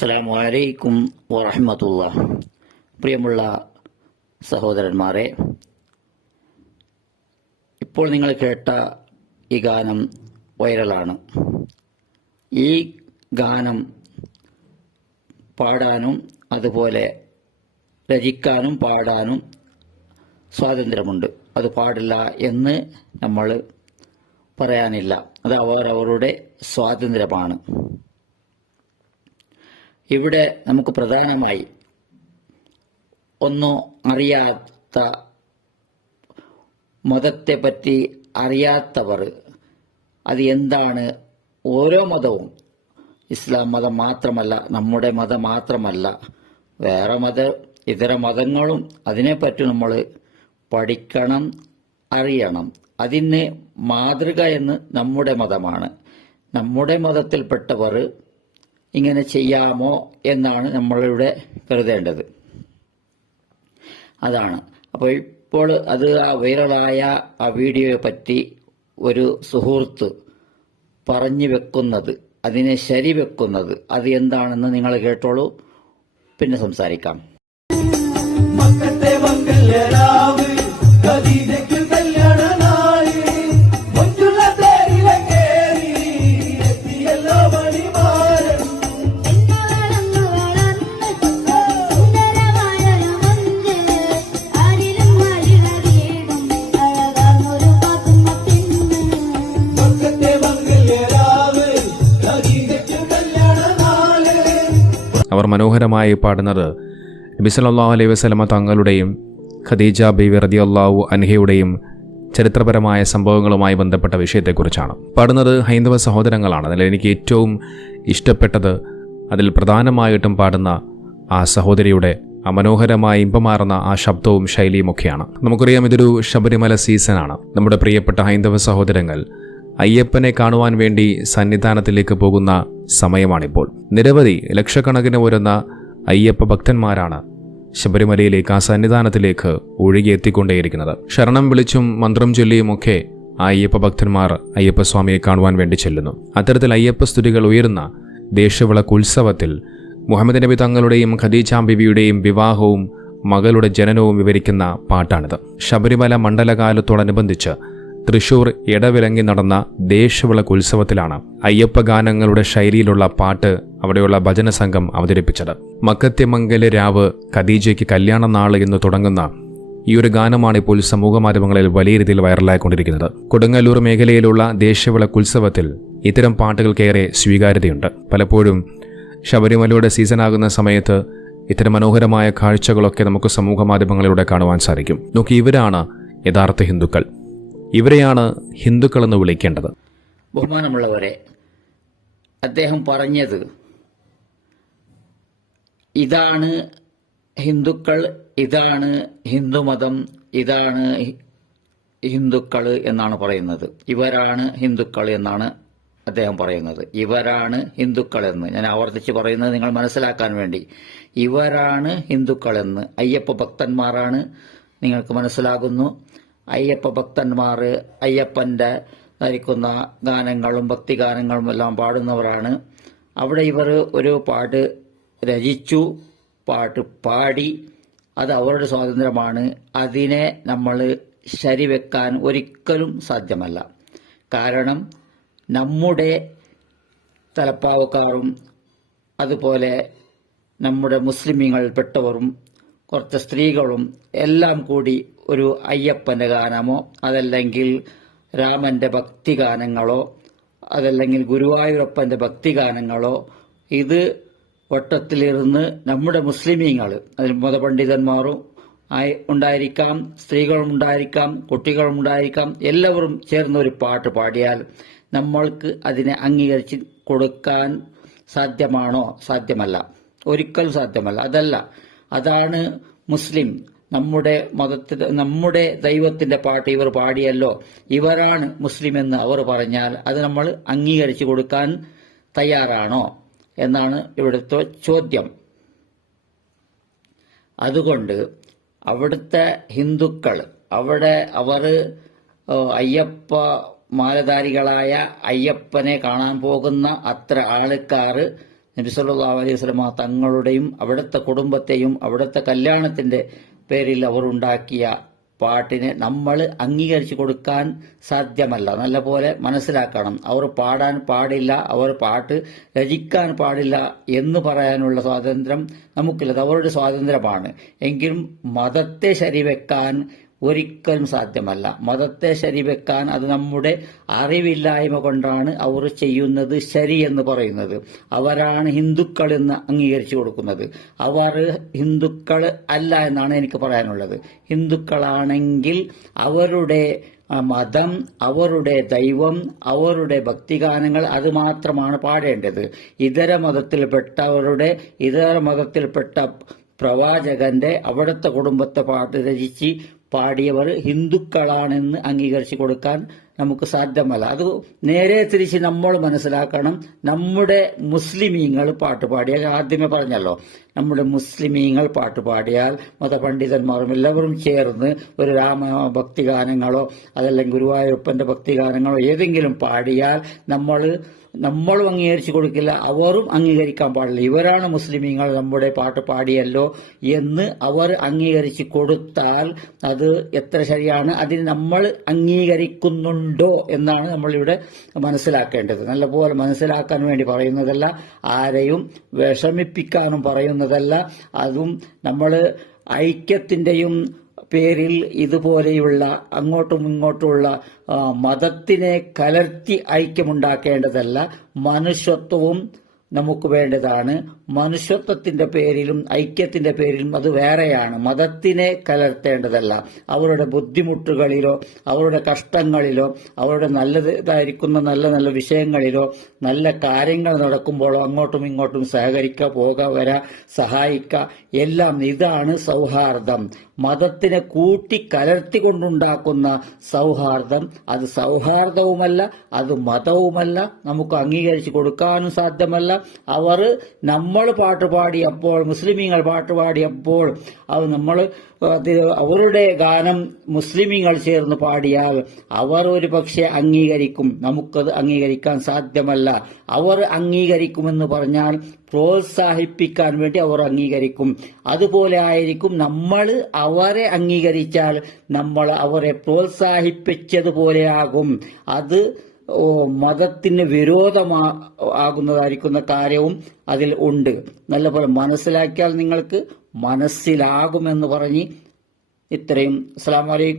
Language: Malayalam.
അസ്സലാമു അലൈക്കും വറഹ്മത്തുള്ളാഹി. പ്രിയമുള്ള സഹോദരന്മാരെ, ഇപ്പോൾ നിങ്ങൾ കേട്ട ഈ ഗാനം വൈറലാണ്. ഈ ഗാനം പാടാനും അതുപോലെ രചിക്കാനും പാടാനും സ്വാതന്ത്ര്യമുണ്ട്. അത് പാടില്ല എന്ന് നമ്മൾ പറയാനില്ല. അത് അവരവരുടെ സ്വാതന്ത്ര്യമാണ്. ഇവിടെ നമുക്ക് പ്രധാനമായി ഒന്നും അറിയാത്ത, മതത്തെപ്പറ്റി അറിയാത്തവർ, അത് എന്താണ്, ഓരോ മതവും, ഇസ്ലാം മതം മാത്രമല്ല, നമ്മുടെ മതം മാത്രമല്ല, വേറെ ഇതര മതങ്ങളും അതിനെപ്പറ്റി നമ്മൾ പഠിക്കണം, അറിയണം. അതിന് മാതൃക എന്ന് നമ്മുടെ മതമാണ്. നമ്മുടെ മതത്തിൽപ്പെട്ടവർ ഇങ്ങനെ ചെയ്യാമോ എന്നാണ് നമ്മളിവിടെ കരുതേണ്ടത്. അതാണ്. അപ്പോൾ ഇപ്പോൾ അത് ആ വൈറലായ ആ വീഡിയോയെ പറ്റി ഒരു സുഹൃത്ത് പറഞ്ഞു വെക്കുന്നത്, അതിനെ ശരിവെക്കുന്നത്, അത് എന്താണെന്ന് നിങ്ങൾ കേട്ടോളൂ, പിന്നെ സംസാരിക്കാം. അവർ മനോഹരമായി പാടുന്നത് നബി സല്ലല്ലാഹു അലൈഹി വസല്ലമ തങ്ങളുടെയും ഖദീജ ബീവി റളിയല്ലാഹു അൻഹയുടെയും ചരിത്രപരമായ സംഭവങ്ങളുമായി ബന്ധപ്പെട്ട വിഷയത്തെക്കുറിച്ചാണ്. പാടുന്നത് ഹൈന്ദവ സഹോദരങ്ങളാണ്. അതിൽ എനിക്ക് ഏറ്റവും ഇഷ്ടപ്പെട്ടത്, അതിൽ പ്രധാനമായിട്ടും പാടുന്ന ആ സഹോദരിയുടെ ആ മനോഹരമായ ഇമ്പമാർന്ന ആ ശബ്ദവും ശൈലിയുമൊക്കെയാണ്. നമുക്കറിയാം, ഇതൊരു ശബരിമല സീസണാണ്. നമ്മുടെ പ്രിയപ്പെട്ട ഹൈന്ദവ സഹോദരങ്ങൾ അയ്യപ്പനെ കാണുവാൻ വേണ്ടി സന്നിധാനത്തിലേക്ക് പോകുന്ന സമയമാണിപ്പോൾ. നിരവധി ലക്ഷക്കണക്കിന് വരുന്ന അയ്യപ്പ ഭക്തന്മാരാണ് ശബരിമലയിലേക്ക്, ആ സന്നിധാനത്തിലേക്ക് ഒഴുകിയെത്തിക്കൊണ്ടേയിരിക്കുന്നത്. ശരണം വിളിച്ചും മന്ത്രം ചൊല്ലിയുമൊക്കെ ആ അയ്യപ്പ ഭക്തന്മാർ അയ്യപ്പസ്വാമിയെ കാണുവാൻ വേണ്ടി ചെല്ലുന്നു. അത്തരത്തിൽ അയ്യപ്പ സ്തുതികൾ ഉയർന്ന ദേശവിളക്ക് ഉത്സവത്തിൽ മുഹമ്മദ് നബി തങ്ങളുടെയും ഖദീജ ബീവിയുടെയും വിവാഹവും മകളുടെ ജനനവും വിവരിക്കുന്ന പാട്ടാണിത്. ശബരിമല മണ്ഡലകാലത്തോടനുബന്ധിച്ച് തൃശൂർ ഇടവിലങ്ങി നടന്ന ദേശവിളക്ക് ഉത്സവത്തിലാണ് അയ്യപ്പ ഗാനങ്ങളുടെ ശൈലിയിലുള്ള പാട്ട് അവിടെയുള്ള ഭജന സംഘം അവതരിപ്പിച്ചത്. മക്കത്യമംഗല രാവ് ഖദീജയ്ക്ക് കല്യാണ നാൾ എന്ന് തുടങ്ങുന്ന ഈ ഒരു ഗാനമാണ് ഇപ്പോൾ സമൂഹ മാധ്യമങ്ങളിൽ വലിയ രീതിയിൽ വൈറലായിക്കൊണ്ടിരിക്കുന്നത്. കൊടുങ്ങല്ലൂർ മേഖലയിലുള്ള ദേശവിളക്ക് ഉത്സവത്തിൽ ഇത്തരം പാട്ടുകൾക്കേറെ സ്വീകാര്യതയുണ്ട്. പലപ്പോഴും ശബരിമലയുടെ സീസണാകുന്ന സമയത്ത് ഇത്തരം മനോഹരമായ കാഴ്ചകളൊക്കെ നമുക്ക് സമൂഹ മാധ്യമങ്ങളിലൂടെ കാണുവാൻ സാധിക്കും. നോക്കി, ഇവരാണ് യഥാർത്ഥ ഹിന്ദുക്കൾ. ഇവരെയാണ് ഹിന്ദുക്കളെന്ന് വിളിക്കേണ്ടത്. ബഹുമാനമുള്ളവരെ, അദ്ദേഹം പറഞ്ഞത് ഇതാണ് ഹിന്ദുക്കൾ, ഇതാണ് ഹിന്ദുമതം, ഇതാണ് ഹിന്ദുക്കൾ എന്നാണ് പറയുന്നത്. ഇവരാണ് ഹിന്ദുക്കൾ എന്നാണ് അദ്ദേഹം പറയുന്നത്. ഇവരാണ് ഹിന്ദുക്കൾ എന്ന് ഞാൻ ആവർത്തിച്ച് പറയുന്നത് നിങ്ങൾ മനസ്സിലാക്കാൻ വേണ്ടി. ഇവരാണ് ഹിന്ദുക്കളെന്ന് അയ്യപ്പ ഭക്തന്മാരാണ്, നിങ്ങൾക്ക് മനസ്സിലാകുന്നു. അയ്യപ്പ ഭക്തന്മാർ അയ്യപ്പൻ്റെ ധരിക്കുന്ന ഗാനങ്ങളും ഭക്തിഗാനങ്ങളും എല്ലാം പാടുന്നവരാണ്. അവിടെ ഇവർ ഒരു പാട്ട് രചിച്ചു, പാട്ട് പാടി, അത് അവരുടെ സ്വാതന്ത്ര്യമാണ്. അതിനെ നമ്മൾ ശരിവെക്കാൻ ഒരിക്കലും സാധ്യമല്ല. കാരണം നമ്മുടെ തലപ്പാവക്കാരും അതുപോലെ നമ്മുടെ മുസ്ലിമീങ്ങളിൽപ്പെട്ടവരും കുറച്ച് സ്ത്രീകളും എല്ലാം കൂടി ഒരു അയ്യപ്പൻ്റെ ഗാനമോ അതല്ലെങ്കിൽ രാമൻ്റെ ഭക്തിഗാനങ്ങളോ അതല്ലെങ്കിൽ ഗുരുവായൂരപ്പൻ്റെ ഭക്തിഗാനങ്ങളോ ഇത് വട്ടത്തിലിരുന്ന് നമ്മുടെ മുസ്ലിമീങ്ങൾ, അതിൽ മതപണ്ഡിതന്മാരും ഉണ്ടായിരിക്കാം, സ്ത്രീകളും ഉണ്ടായിരിക്കാം, കുട്ടികളും ഉണ്ടായിരിക്കാം, എല്ലാവരും ചേർന്ന് ഒരു പാട്ട് പാടിയാൽ നമ്മൾക്ക് അതിനെ അംഗീകരിച്ച് കൊടുക്കാൻ സാധ്യമാണോ? സാധ്യമല്ല, ഒരിക്കലും സാധ്യമല്ല. അതാണ് മുസ്ലിം. നമ്മുടെ മതത്തിൽ, നമ്മുടെ ദൈവത്തിന്റെ പാട്ട് ഇവർ പാടിയല്ലോ, ഇവരാണ് മുസ്ലിം എന്ന് അവർ പറഞ്ഞാൽ അത് നമ്മൾ അംഗീകരിച്ചു കൊടുക്കാൻ തയ്യാറാണോ എന്നാണ് ഇവിടുത്തെ ചോദ്യം. അതുകൊണ്ട് അവിടുത്തെ ഹിന്ദുക്കൾ, അവിടെ അവർ അയ്യപ്പ മാലധാരികളായ അയ്യപ്പനെ കാണാൻ പോകുന്ന അത്ര ആൾക്കാർ നബി സല്ലല്ലാഹു അലൈഹി വസല്ലമ തങ്ങളുടെയും അവിടുത്തെ കുടുംബത്തെയും അവിടുത്തെ കല്യാണത്തിന്റെ പേരിൽ അവർ ഉണ്ടാക്കിയ പാട്ടിനെ നമ്മൾ അംഗീകരിച്ചു കൊടുക്കാൻ സാധ്യമല്ല. നല്ലപോലെ മനസ്സിലാക്കണം. അവർ പാടാൻ പാടില്ല, അവർ പാട്ട് രചിക്കാൻ പാടില്ല എന്ന് പറയാനുള്ള സ്വാതന്ത്ര്യം നമുക്കില്ല. അത് അവരുടെ സ്വാതന്ത്ര്യമാണ്. എങ്കിലും മതത്തെ ശരിവെക്കാൻ ഒരിക്കലും സാധ്യമല്ല. മതത്തെ ശരിവെക്കാൻ അത് നമ്മുടെ അറിവില്ലായ്മ കൊണ്ടാണ് അവർ ചെയ്യുന്നത് ശരി എന്ന് പറയുന്നത്. അവരാണ് ഹിന്ദുക്കൾ എന്ന് അംഗീകരിച്ചു കൊടുക്കുന്നത്. അവർ ഹിന്ദുക്കൾ അല്ല എന്നാണ് എനിക്ക് പറയാനുള്ളത്. ഹിന്ദുക്കളാണെങ്കിൽ അവരുടെ മതം, അവരുടെ ദൈവം, അവരുടെ ഭക്തിഗാനങ്ങൾ അത് മാത്രമാണ് പാടേണ്ടത്. ഇതര മതത്തിൽപ്പെട്ട പ്രവാചകന്റെ അവിടുത്തെ കുടുംബത്തെ പാട്ട് രചിച്ച് പാടിയവർ ഹിന്ദുക്കളാണെന്ന് അംഗീകരിച്ചു കൊടുക്കാൻ നമുക്ക് സാധ്യമല്ല. അത് നേരെ തിരിച്ച് നമ്മൾ മനസ്സിലാക്കണം. നമ്മുടെ മുസ്ലിമീങ്ങൾ പാട്ട് പാടിയാൽ, ആദ്യമേ പറഞ്ഞല്ലോ, നമ്മുടെ മുസ്ലിമീങ്ങൾ പാട്ട് പാടിയാൽ മതപണ്ഡിതന്മാരും എല്ലാവരും ചേർന്ന് ഒരു ഭക്തിഗാനങ്ങളോ അതല്ലെങ്കിൽ ഗുരുവായൂരപ്പന്റെ ഭക്തിഗാനങ്ങളോ ഏതെങ്കിലും പാടിയാൽ നമ്മളും അംഗീകരിച്ചു കൊടുക്കില്ല, അവരും അംഗീകരിക്കാൻ പാടില്ല. ഇവരാണ് മുസ്ലിമീങ്ങൾ, നമ്മുടെ പാട്ട് പാടിയല്ലോ എന്ന് അവർ അംഗീകരിച്ചു കൊടുത്താൽ അത് എത്ര ശരിയാണ്? അതിന് നമ്മൾ അംഗീകരിക്കുന്നുണ്ടോ എന്നാണ് നമ്മളിവിടെ മനസ്സിലാക്കേണ്ടത്. നല്ലപോലെ മനസ്സിലാക്കാൻ വേണ്ടി പറയുന്നതല്ല, ആരെയും വിഷമിപ്പിക്കാനും പറയുന്നതല്ല. അതും നമ്മൾ ഐക്യത്തിന്റെയും പേരിൽ ഇതുപോലെയുള്ള അങ്ങോട്ടും ഇങ്ങോട്ടുമുള്ള മതത്തിനെ കലർത്തി ഐക്യമുണ്ടാക്കേണ്ടതല്ല. മനുഷ്യത്വവും നമുക്ക് വേണ്ടതാണ്. മനുഷ്യത്വത്തിന്റെ പേരിലും ഐക്യത്തിന്റെ പേരിലും അത് വേറെയാണ്. മതത്തിനെ കലർത്തേണ്ടതല്ല. അവരുടെ ബുദ്ധിമുട്ടുകളിലോ അവരുടെ കഷ്ടങ്ങളിലോ അവരുടെ നല്ലതായിരിക്കുന്ന നല്ല നല്ല വിഷയങ്ങളിലോ നല്ല കാര്യങ്ങൾ നടക്കുമ്പോഴോ അങ്ങോട്ടും ഇങ്ങോട്ടും സഹകരിക്കുക, പോക വര, സഹായിക്കുക, എല്ലാം. ഇതാണ് സൗഹാർദ്ദം. മതത്തിനെ കൂട്ടി കലർത്തിക്കൊണ്ടുണ്ടാക്കുന്ന സൗഹാർദ്ദം അത് സൗഹാർദ്ദവുമല്ല, അത് മതവുമല്ല, നമുക്ക് അംഗീകരിച്ചു കൊടുക്കാനും സാധ്യമല്ല. അവർ നമ്മൾ പാട്ടുപാടിയപ്പോൾ, മുസ്ലിമീങ്ങൾ പാട്ടുപാടിയപ്പോൾ അവരുടെ ഗാനം മുസ്ലിമീങ്ങൾ ചേർന്ന് പാടിയാൽ അവർ ഒരു പക്ഷെ അംഗീകരിക്കും. നമുക്കത് അംഗീകരിക്കാൻ സാധ്യമല്ല. അവർ അംഗീകരിക്കുമെന്ന് പറഞ്ഞാൽ പ്രോത്സാഹിപ്പിക്കാൻ വേണ്ടി അവർ അംഗീകരിക്കും. അതുപോലെ ആയിരിക്കും നമ്മൾ അവരെ അംഗീകരിച്ചാൽ നമ്മൾ അവരെ പ്രോത്സാഹിപ്പിച്ചതുപോലെയാകും. അത് മതത്തിന് വിരോധമാകുന്നതായിരിക്കുന്ന കാര്യവും അതിൽ ഉണ്ട്. നല്ലപോലെ മനസ്സിലാക്കിയാൽ നിങ്ങൾക്ക് മനസ്സിലാകുമെന്ന് പറഞ്ഞ് ഇത്രയും. അസ്സലാമു അലൈക്കും.